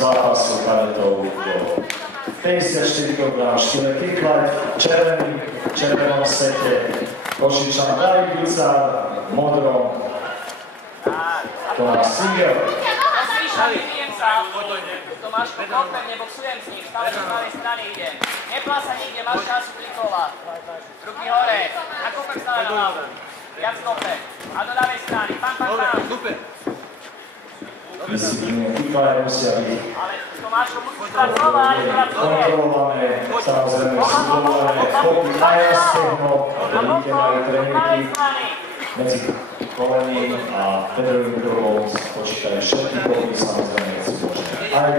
zápasu kadetov do 54 kg štýle kicklight, v červenom sete Košičan David Gucár, v modrom Tomáš Singer. Vyvíjem sa, Tomáš, kope, neboxujem s ním, stále z pravej strany idem. Neplá sa nikde, máš času 3 kola. Ruky hore, a kopem stále na hlavu. Viac kope. A do ľavej strany, pam. Super. Disciplíne kicklight musia byť kontrolované, samozrejme súdolované, kopy na stehno, vidíte majú tréninky medzi kolením a federovým kruhom počítajú všetky kopy, samozrejme sú možné aj.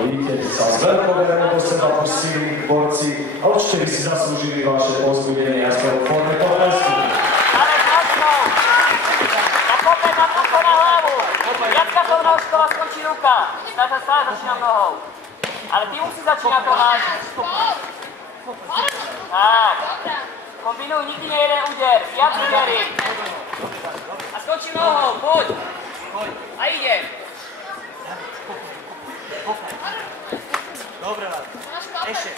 Vidíte, sa s veľkou verejnou do seba pustili borci a určite by si zaslúžili vaše povzbudenie a svoje forme pohlesku. Nožkova skončí ruka, takže stále začínam nohou. Ale ty musí začínať Tomáš. Tak. Kombinuj, nikdy nie jeden úder, viac údery. A skončím nohou, poď. A idem. Dobre, Vlad. Ešte.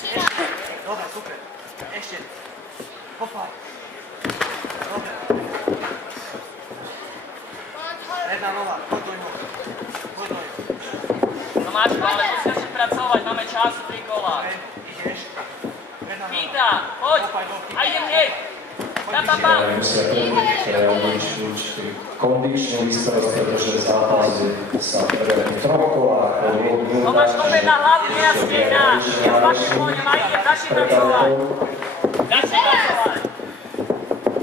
Dobre, super. Ešte. Popaj. Dobre. Jedna nova, poď do ňoho. Tomáčko, ale musíš ešte pracovať, máme času 3 kola. Ideš. Víta, poď. A idem hneď. Pam. Musia prejsť určitý kondičný výstavosť, pretože zápas sa preberie v 3 kolách. Tomáš, kope na hlavu, nejasne na. Ja s vašim koňom a idem, začni pracovať.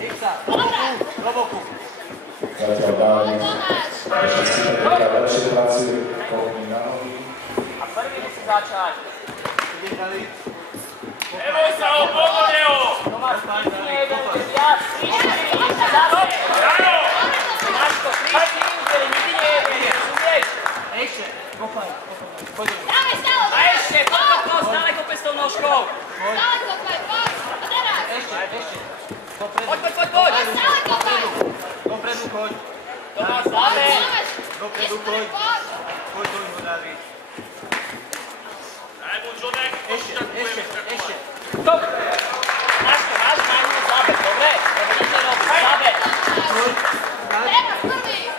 Iksa, do boku. Zatiaľ Dávid, všetci predtýka lepšie pracujú, kopní na nohy. A prvý musí začať. Ideš, David. Neboj sa o pohodeu! Tomáš, nikdy nie jeden úder, viac, 3-4, ešte zase. Tomáško, 3-4 údery, nikdy nie jeden, rozumieš? Ešte. Popaj. Poď do ňoho. A ešte, poď, stále kope s tou nožkou. Ešte. Poď. Dopredu, choď. Tomáš, zábe. Dopredu, choď. Poď do ňoho, David. Daj mu, Jonek, Ešte. Dobre. Máš najmä zábe, dobre? Dobre, zábe.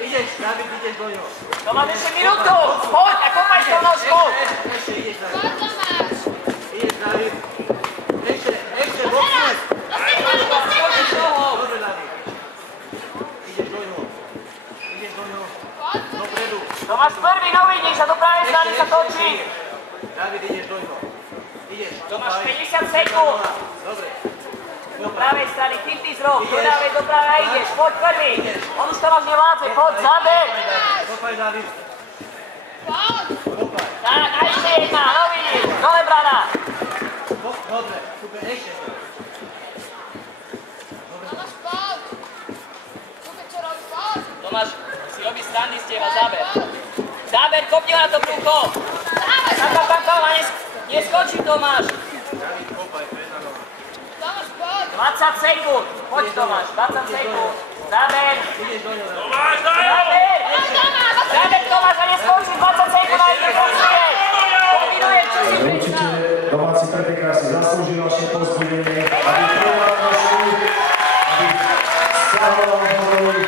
Ideš, David, ideš do ňoho. Tomáš, ešte minútu. Poď a kopaj s tou nožkou. Ešte, ideš, David. Ideš, David. Ešte, boxuj. Poď nohou. Dobre, David. Ideš do ňoho. Dopredu. Tomáš, prvý novidíš a do pravej strany sa točí. David, ideš do ňoho. Ideš. Tomáš, 50 sekúnd. Dobre. Do pravej strany, chytný zrob, do ľavej, do pravej a ideš, poď prvý. On už Tomáš nevládze, poď, záber. Kopaj, David. Tak, a ešte jedna, novidíš, dole brana. Dobre, super, ešte. Tomáš, si robí strandy z teba, záber. Záber, kopni ho na to brúcho. Pam, a neskončí Tomáš. David, kopaj, jedna noha. 20 sekúnd, poď Tomáš, 20 sekúnd. Záber. Ideš do ňoho. Tomáš, daj ho! Záber Tomáš a neskončí 20 sekúnd a ide boxuje. Kombinuje, čo si Určite predstav. domáci pretekár si zaslúžil vaše povzbudenie, aby prejavil vašu, aby stiahoval nohy.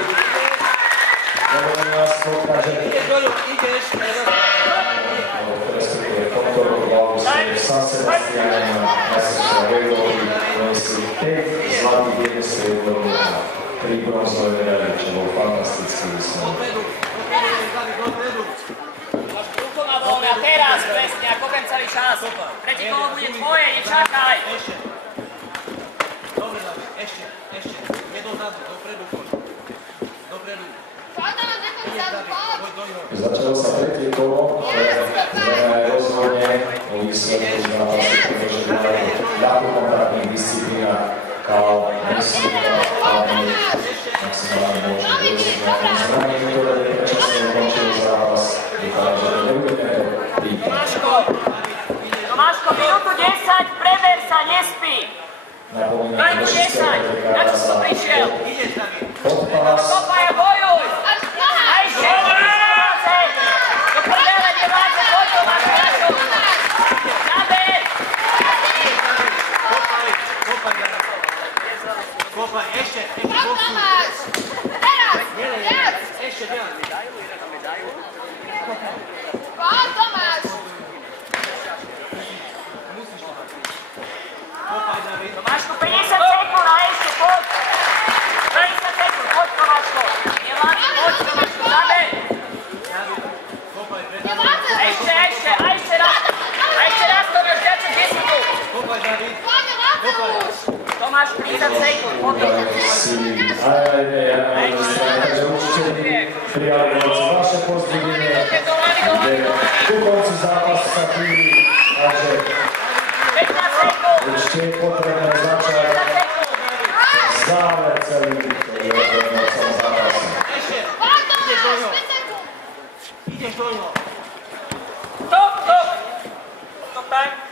Dovolím vás takže Ideš do ňoho, ideš. respektíve tohto hlavu ste v San Sebastiane na majstrovstvách Európy donesli 5 zlatých, 1 striebrovú a 3 bronzové medaile, čo bol fantastický výsledok. Dopredu. Máš brúcho na voľne a teraz presne, a kopem celý čas. Tretí kolo bude tvoje, nečakaj. Ešte. Dobre, David, ešte. Nedozadu, dopredu, choď. Dopredu. Ideš, David, poď do ňoho. Začalo sa tretie kolo, ktoré rozhodne o výsledku zápasu, pretože majú ľahko kontaktných disciplínach KO musí hlavne maximálne môže dôjsť nejakým zraním, ktoré predčasne ukončili zápas. Vypadá, že to nebudeme byť. Tomáško, minútu 10, preber sa, nespí. Daj mu 10, na čo si to prišiel? Ideš, David. Podpás. Kopaj a bojuj! A ešte! Do prdele, nevládze si aj takže určite prijali vaše pozdravenie, kde ku koncu zápasu sa chvíli, takže ešte je potrebné začať záver celý celom zápasu. Ideš do ňoho. Stop time.